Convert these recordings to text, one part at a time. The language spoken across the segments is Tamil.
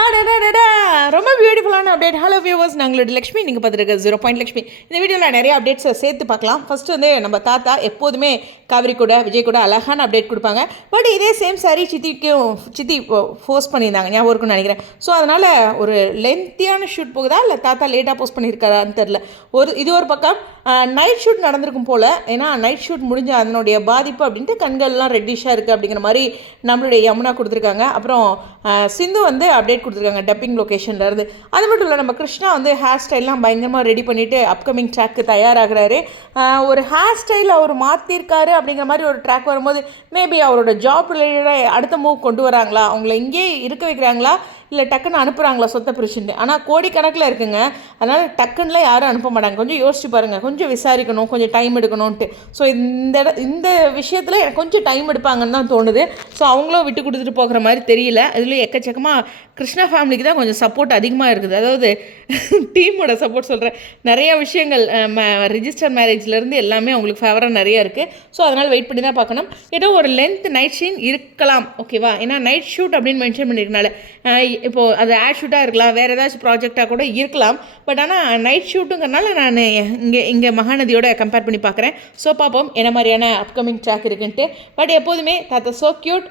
அடடடடா. ரொம்ப பியூட்டிஃபுல்லான அப்டேட் ஹலோ வியூவர்ஸ் நாங்களோட லக்ஷ்மி. நீங்கள் பார்த்துருக்க ஜீரோ பாயிண்ட் லக்ஷ்மி. இந்த வீடியோவில் நிறைய அப்டேட்ஸை சேர்த்து பார்க்கலாம். ஃபஸ்ட்டு வந்து நம்ம தாத்தா எப்போதுமே காவிரி கூட விஜய் கூட அழகான அப்டேட் கொடுப்பாங்க. பட் இதே சேம் சாரி சித்திக்கும் சித்தி போஸ்ட் பண்ணியிருந்தாங்க. ஞாபகம் இருக்கும்னு நினைக்கிறேன். ஸோ அதனால் ஒரு லென்த்தியான ஷூட் போகுதா? இல்லை தாத்தா லேட்டாக போஸ்ட் பண்ணியிருக்காரான்னு தெரில ஒரு இது ஒரு பக்கம் நைட் ஷூட் நடந்திருக்கும் போல். ஏன்னா நைட் ஷூட் முடிஞ்ச அதனுடைய பாதிப்பு அப்படின்ட்டு கண்கள்லாம் ரெட்டிஷாக இருக்குது அப்படிங்கிற மாதிரி நம்மளுடைய யமுனா கொடுத்துருக்காங்க. அப்புறம் சிந்து வந்து அப்டேட் கொடுத்துருக்காங்க. டப்பிங் லொக்கேஷன்லேருந்து அது மட்டும் இல்லை நம்ம கிருஷ்ணா வந்து ஹேர் ஸ்டைல்லாம் பயங்கரமாக ரெடி பண்ணிவிட்டு அப்கமிங் ட்ராக்கு தயாராகிறாரு. ஒரு ஹேர் ஸ்டைல் அவர் மாற்றிருக்காரு அப்படிங்கிற மாதிரி ஒரு ட்ராக் வரும்போது மேபி அவரோட ஜாப் ரிலேட்டடாக அடுத்த மூவ் கொண்டு வராங்களா? அவங்கள இங்கேயே இருக்க வைக்கிறாங்களா? இல்லை டக்குன்னு அனுப்புகிறாங்களா சொத்தை பிரிச்சுட்டு ஆனால் கோடிக்கணக்கில் இருக்குங்க. அதனால் டக்குன்னுலாம் யாரும் அனுப்ப மாட்டாங்க. கொஞ்சம் யோசிச்சு பாருங்கள் கொஞ்சம் விசாரிக்கணும். கொஞ்சம் டைம் எடுக்கணும்ன்ட்டு. ஸோ இந்த இந்த விஷயத்தில் எனக்கு கொஞ்சம் டைம் எடுப்பாங்கன்னு தான் தோணுது. ஸோ அவங்களும் விட்டு கொடுத்துட்டு போகிற மாதிரி தெரியல. இதுலேயும் எக்கச்சக்கமாக கிருஷ்ணா ஃபேமிலிக்கு தான் கொஞ்சம் சப்போர்ட் அதிகமாக இருக்குது. அதாவது டீமோட சப்போர்ட் சொல்கிறேன் நிறைய விஷயங்கள் ரிஜிஸ்டர் மேரேஜ்லேருந்து எல்லாமே அவங்களுக்கு ஃபேவராக நிறைய இருக்குது ஸோ அதனால் வெயிட் பண்ணி தான் பார்க்கணும். ஏதோ ஒரு லென்த் நைட் ஷீன் இருக்கலாம். ஓகேவா ஏன்னா நைட் ஷூட் அப்படின்னு மென்ஷன் பண்ணியிருக்கனால இப்போது அது ஆட் ஷூட்டாக இருக்கலாம் வேறு ஏதாச்சும் ப்ராஜெக்டாக கூட இருக்கலாம். பட் ஆனால் நைட் ஷூட்டுங்கிறனால நான் இங்கே இங்கே மகாநதியோட கம்பேர் பண்ணி பார்க்குறேன் ஸோ பார்ப்போம் என்ன மாதிரியான அப்கமிங் ட்ராக் இருக்குன்ட்டு. பட் எப்போதுமே தாத்தா ஸோ க்யூட்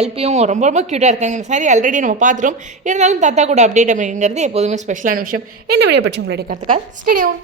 எல்பியும் ரொம்ப ரொம்ப க்யூட்டாக இருக்காங்க. இந்த சாரி ஆல்ரெடி நம்ம பார்த்துட்டோம். இருந்தாலும் தாத்தா கூட அப்டேட் அப்படிங்கிறது எப்போதுமே ஸ்பெஷலான விஷயம். இந்த வீடியோ பற்றி உங்களுடைய கருத்துக்கால் ஸ்டேடியம்